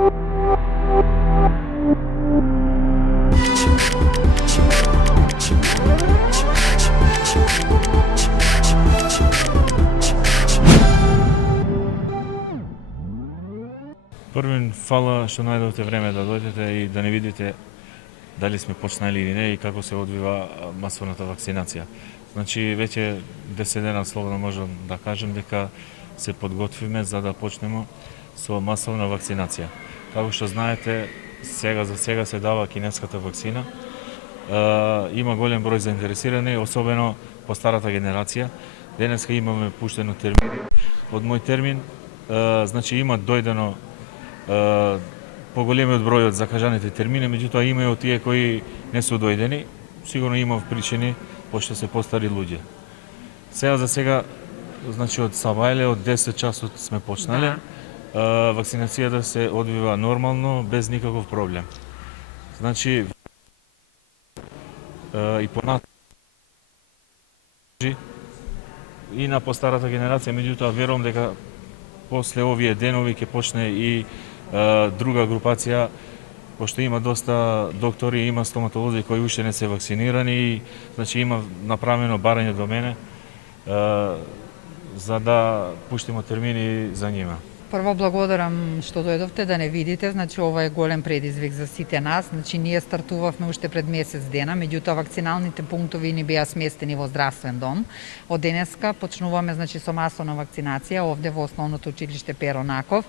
Првин, фала што најдовте време да дојдете и да не видите дали сме почнали или не и како се одвива масовната вакцинација. Значи, веќе 10 дена слободно можам да кажем дека се подготвиме за да почнеме со масовна вакцинација. Како што знаете, сега за сега се дава кинеската вакцина. Има голем број заинтересирани, особено по старата генерација. Денеска имаме пуштено термини. Од мој термин, значи има дојдено поголемиот број од закажаните термини, меѓутоа има и од тие кои не се дојдени, сигурно има причини пошто се постари луѓе. Сега за сега, значи од сабајле, од 10 часот сме почнале. Вакцинацијата се одвива нормално, без никаков проблем. Значи, и понатаму и на постарата генерација, меѓутоа верувам дека после овие денови ќе почне и друга групација, пошто има доста доктори, има стоматолози кои уште не се вакцинирани и значи има направено барање до мене за да пуштиме термини за нима. Прво благодарам што дојдовте да не видите, значи ова е голем предизвик за сите нас. Значи ние стартувавме уште пред месец дена, меѓутоа вакциналните пунктови ни беа сместени во здравствен дом. Од денеска почнуваме значи со масовна вакцинација овде во основното училиште Перо Наков.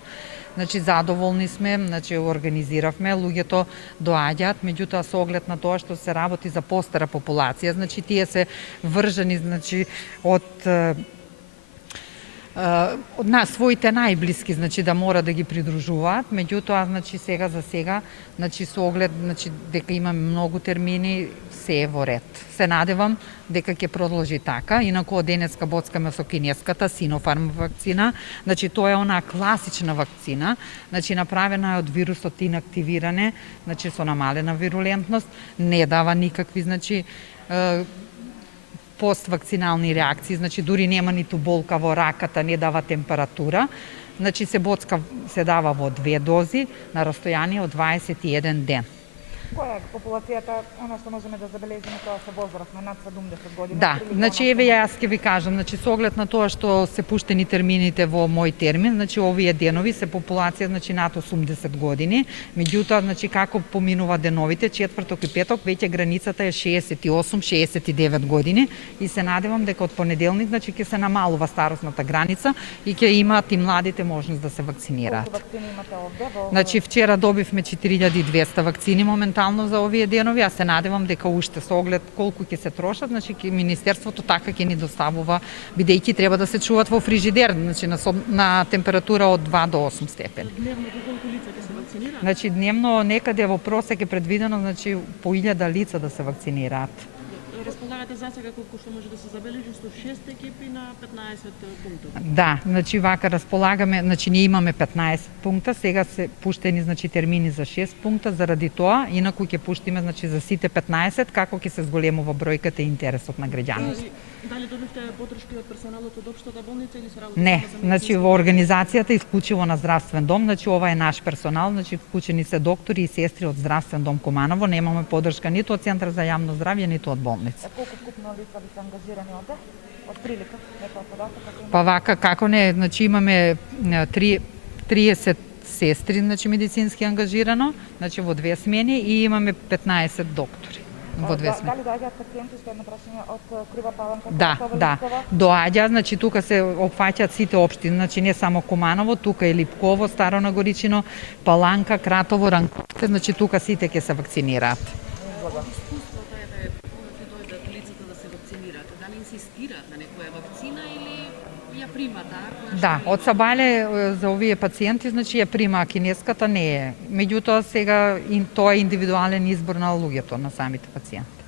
Значи задоволни сме, значи организиравме, луѓето доаѓаат, меѓутоа со оглед на тоа што се работи за постара популација, значи тие се вржани значи од своите најблиски, значи да мора да ги придружуваат, меѓутоа значи сега за сега, значи со оглед значи дека имаме многу термини, се е во ред. Се надевам дека ќе продолжи така, инаку од денеска боцкаме со кинеската Синофарм вакцина, значи тоа е онаа класична вакцина, значи направена е од вирусот инактивиране, значи со намалена вирулентност, не дава никакви значи поствакцинални реакции, значи дури нема ниту болка во раката, не дава температура. Значи се дава во 2 дози на растојание од 21 ден. Која е популацијата, она што можеме да забележиме, тоа се возрастна над 70 години? Да, значи еве јас ќе ви кажам, значи со оглед на тоа што се пуштени термините во мој термин, значи овие денови се популација значи над 80 години, меѓутоа значи како поминува деновите, четврток и петок веќе границата е 68-69 години и се надевам дека од понеделник значи ќе се намалува старосната граница и ќе имаат и младите можност да се вакцинираат. Колку вакцини имате овде? Значи вчера добивме 4200 вакцини моментално за овие денови, а се надевам дека уште со оглед колку ќе се трошат, значи министерството така ќе ни доставува, бидејќи треба да се чуваат во фрижидер, значи на температура од 2 до 8 степени. Дневно колку лица ќе се вакцинираат? Значи дневно некаде во просек е предвидено значи по 1000 лица да се вакцинираат. Располагате за сега колку што може да се забележи со 6 екипи на 15 пунктови? Да, значи вака располагаме, значи ние имаме 15 пункта, сега се пуштени значи термини за 6 пункта заради тоа, инаку ќе пуштиме значи за сите 15 како ќе се зголемува бројката и интересот на граѓаните. Дали добивте подршка од персоналот од општата болница или се работи? Не, значи во организацијата исклучиво на здравствен дом, значи ова е наш персонал, значи вклучени се доктори и сестри од здравствен дом Куманово, немаме подршка ниту од Центар за јавно здравје, ниту од болница. Колку вкупно лица би се ангажирани овде? Од прилика, некоја податок? Па вака како не, значи имаме 30 сестри, значи медицински ангажирано, значи во 2 смени и имаме 15 доктори во 2 смени. Дали доаѓаат пациенти што едно прашање од Крива Паланка? Да, доаѓа, значи тука се опфаќаат сите општини, значи не само Куманово, тука и Липково, Старо Нагоричино, Паланка, Кратово, Ранковци, значи тука сите ќе се вакцинираат. Искуството е да дојдат лицата да се вакцинираат. Дали инсистираат на некоја вакцина или ја примат, Да, од Сабајле за овие пациенти, значи ја прима кинеската не е. Меѓутоа сега тоа е индивидуален избор на луѓето, на самите пациенти.